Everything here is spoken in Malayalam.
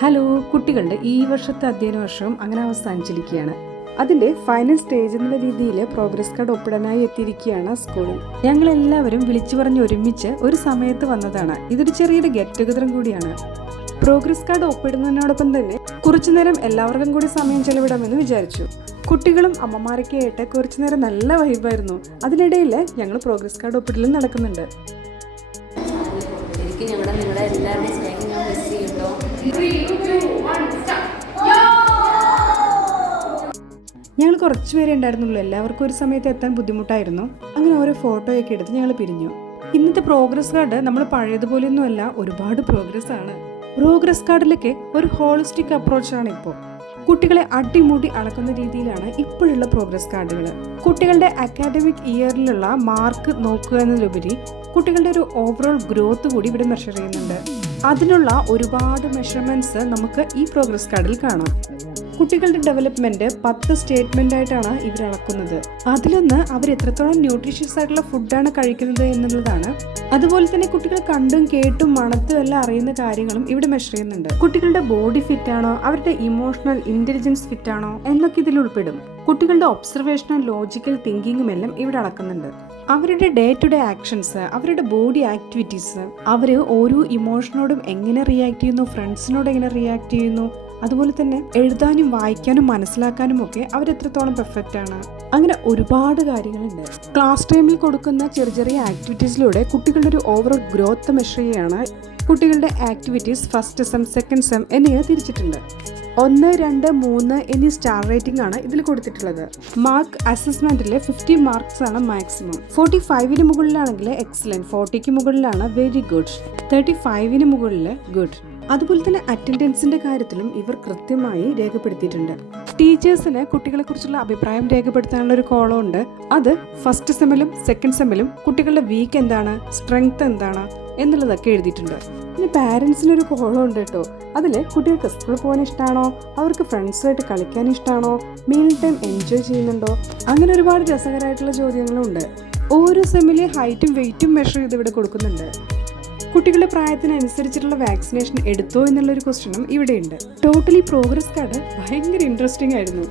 ഹലോ കുട്ടികളുടെ ഈ വർഷത്തെ അധ്യയന വർഷവും അങ്ങനെ അവസാനിച്ചിരിക്കുകയാണ്. അതിന്റെ ഫൈനൽ സ്റ്റേജ് എന്നുള്ള രീതിയിൽ പ്രോഗ്രസ് കാർഡ് ഒപ്പിടാനായി എത്തിയിരിക്കുകയാണ് സ്കൂളിൽ. ഞങ്ങൾ എല്ലാവരും വിളിച്ചു പറഞ്ഞ് ഒരുമിച്ച് ഒരു സമയത്ത് വന്നതാണ്. ഇതൊരു ചെറിയൊരു ഗെറ്റ് ടുഗദറും കൂടിയാണ്. പ്രോഗ്രസ് കാർഡ് ഒപ്പിടുന്നതിനോടൊപ്പം തന്നെ കുറച്ചു നേരം എല്ലാവർക്കും കൂടി സമയം ചെലവിടാമെന്ന് വിചാരിച്ചു. കുട്ടികളും അമ്മമാരൊക്കെ ആയിട്ട് കുറച്ചു നേരം നല്ല വൈബായിരുന്നു. അതിനിടയിൽ ഞങ്ങൾ പ്രോഗ്രസ് കാർഡ് ഒപ്പിടലും നടക്കുന്നുണ്ട്. ഞങ്ങൾ കുറച്ച് പേരെ ഉണ്ടായിരുന്നുള്ളൂ. എല്ലാവർക്കും ഒരു സമയത്ത് എത്താൻ ബുദ്ധിമുട്ടായിരുന്നു. അങ്ങനെ ഓരോ ഫോട്ടോയൊക്കെ എടുത്ത് ഞങ്ങൾ പിരിഞ്ഞു. ഇന്നത്തെ പ്രോഗ്രസ് കാർഡ് നമ്മൾ പഴയതുപോലെയൊന്നും അല്ല, ഒരുപാട് പ്രോഗ്രസ് ആണ്. പ്രോഗ്രസ് കാർഡിലേക്ക് ഒരു ഹോളിസ്റ്റിക് അപ്രോച്ചാണ് ഇപ്പോൾ. കുട്ടികളെ അടിമുടി അളക്കുന്ന രീതിയിലാണ് ഇപ്പോഴുള്ള പ്രോഗ്രസ് കാർഡുകൾ. കുട്ടികളുടെ അക്കാഡമിക് ഇയറിലുള്ള മാർക്ക് നോക്കുക എന്നതിലുപരി കുട്ടികളുടെ ഒരു ഓവറോൾ ഗ്രോത്ത് കൂടി ഇവിടെ മെഷർ ചെയ്യുന്നുണ്ട്. അതിനുള്ള ഒരുപാട് മെഷർമെന്റ്സ് നമുക്ക് ഈ പ്രോഗ്രസ് കാർഡിൽ കാണാം. കുട്ടികളുടെ ഡെവലപ്മെന്റ് 10 സ്റ്റേറ്റ്മെന്റ് ആയിട്ടാണ് ഇവർ അളക്കുന്നത്. അതിലൊന്ന് അവർ എത്രത്തോളം ന്യൂട്രീഷ്യസ് ആയിട്ടുള്ള ഫുഡാണ് കഴിക്കുന്നത് എന്നുള്ളതാണ്. അതുപോലെ തന്നെ കുട്ടികൾ കണ്ടും കേട്ടും മണത്തും എല്ലാം അറിയുന്ന കാര്യങ്ങളും ഇവിടെ മെഷർ ചെയ്യുന്നുണ്ട്. കുട്ടികളുടെ ബോഡി ഫിറ്റ് ആണോ, അവരുടെ ഇമോഷണൽ ഇന്റലിജൻസ് ഫിറ്റ് ആണോ എന്നൊക്കെ ഇതിൽ ഉൾപ്പെടും. കുട്ടികളുടെ ഒബ്സർവേഷണൽ ലോജിക്കൽ തിങ്കിങ്ങും എല്ലാം ഇവിടെ അളക്കുന്നുണ്ട്. അവരുടെ ഡേ ടു ഡേ ആക്ഷൻസ്, അവരുടെ ബോഡി ആക്ടിവിറ്റീസ്, അവർ ഓരോ ഇമോഷനോടും എങ്ങനെ റിയാക്ട് ചെയ്യുന്നു, ഫ്രണ്ട്സിനോട് എങ്ങനെ റിയാക്ട് ചെയ്യുന്നു, അതുപോലെ തന്നെ എഴുതാനും വായിക്കാനും മനസ്സിലാക്കാനും ഒക്കെ അവരെത്രത്തോളം പെർഫെക്റ്റ് ആണ്. അങ്ങനെ ഒരുപാട് കാര്യങ്ങളുണ്ട്. ക്ലാസ് ടൈമിൽ കൊടുക്കുന്ന ചെറിയ ചെറിയ ആക്ടിവിറ്റീസിലൂടെ കുട്ടികളുടെ ഒരു ഓവറോൾ ഗ്രോത്ത് മെഷർ ചെയ്യുകയാണ്. കുട്ടികളുടെ activities first sem, second sem എന്നിവ തിരിച്ചിട്ടുണ്ട്. 1, 2, 3 എന്നീ സ്റ്റാർ റേറ്റിംഗ് ആണ് ഇതിൽ കൊടുത്തിട്ടുള്ളത്. മാർക്ക് അസസ്മെന്റിൽ 50 മാർക്സ് ആണ് മാക്സിമം. 45-ന് മുകളിലാണെങ്കിൽ എക്സലന്റ്, 40-ക്ക് മുകളിലാണ് വെരി ഗുഡ്, 35-ന് മുകളിൽ ഗുഡ്. അതുപോലെ തന്നെ അറ്റൻഡൻസിന്റെ കാര്യത്തിലും ഇവർ കൃത്യമായി രേഖപ്പെടുത്തിയിട്ടുണ്ട്. ടീച്ചേഴ്സിന് കുട്ടികളെ കുറിച്ചുള്ള അഭിപ്രായം രേഖപ്പെടുത്താനുള്ള ഒരു കോളം ഉണ്ട്. അത് ഫസ്റ്റ് സെമ്മിലും സെക്കൻഡ് സെമ്മിലും കുട്ടികളുടെ വീക്ക് എന്താണ്, സ്ട്രെങ്ത് എന്താണ് എന്നുള്ളതൊക്കെ എഴുതിയിട്ടുണ്ട്. പിന്നെ പാരൻസിനൊരു കോളം ഉണ്ട് കേട്ടോ. അതിൽ കുട്ടികൾക്ക് സ്കൂളിൽ പോകാൻ ഇഷ്ടമാണോ, അവർക്ക് ഫ്രണ്ട്സുമായിട്ട് കളിക്കാൻ ഇഷ്ടമാണോ, മീൽ ടൈം എൻജോയ് ചെയ്യുന്നുണ്ടോ, അങ്ങനെ ഒരുപാട് രസകരമായിട്ടുള്ള ചോദ്യങ്ങളും ഉണ്ട്. ഓരോ സെമ്മിലെ ഹൈറ്റും വെയിറ്റും മെഷർ ചെയ്ത് ഇവിടെ കൊടുക്കുന്നുണ്ട്. കുട്ടികളുടെ പ്രായത്തിനനുസരിച്ചിട്ടുള്ള വാക്സിനേഷൻ എടുത്തോ എന്നുള്ളൊരു ക്വസ്റ്റ്യനും ഇവിടെയുണ്ട്. ടോട്ടലി പ്രോഗ്രസ് കാർഡ് ഭയങ്കര ഇൻട്രസ്റ്റിംഗ് ആയിരുന്നു.